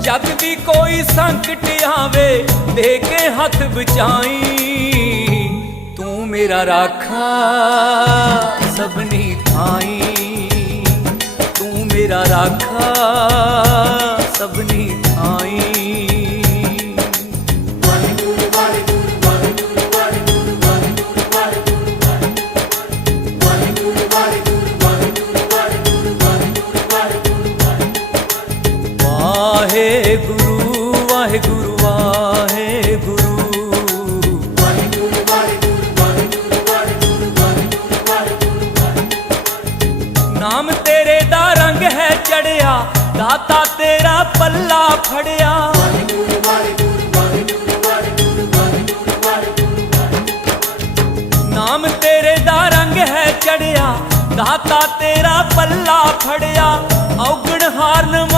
ਜਦ ਵੀ ਕੋਈ ਸੰਕਟ ਆਵੇ ਦੇ ਕੇ ਹੱਥ ਬਚਾਈ। ਤੂੰ ਮੇਰਾ ਰਾਖਾ, ਸਭਨੀ ਥਾਈ। ਤੂੰ ਮੇਰਾ ਰਾਖਾ, ਸਭਨੀ ਥਾਈ। ਵਾਹਿਗੁਰੂ ਵਾਹਿਗੁਰੂ ਵਾਹਿਗੁਰੂ ਨਾਮ ਤੇਰੇ ਦਾ ਰੰਗ ਹੈ ਚੜਿਆ, ਦਾਤਾ ਤੇਰਾ ਪੱਲਾ ਫੜਿਆ। ਨਾਮ ਤੇਰੇ ਦਾ ਰੰਗ ਹੈ ਚੜਿਆ, ਦਾਤਾ ਤੇਰਾ ਪੱਲਾ ਫੜਿਆ। ਔਗਣ ਹਾਰਨ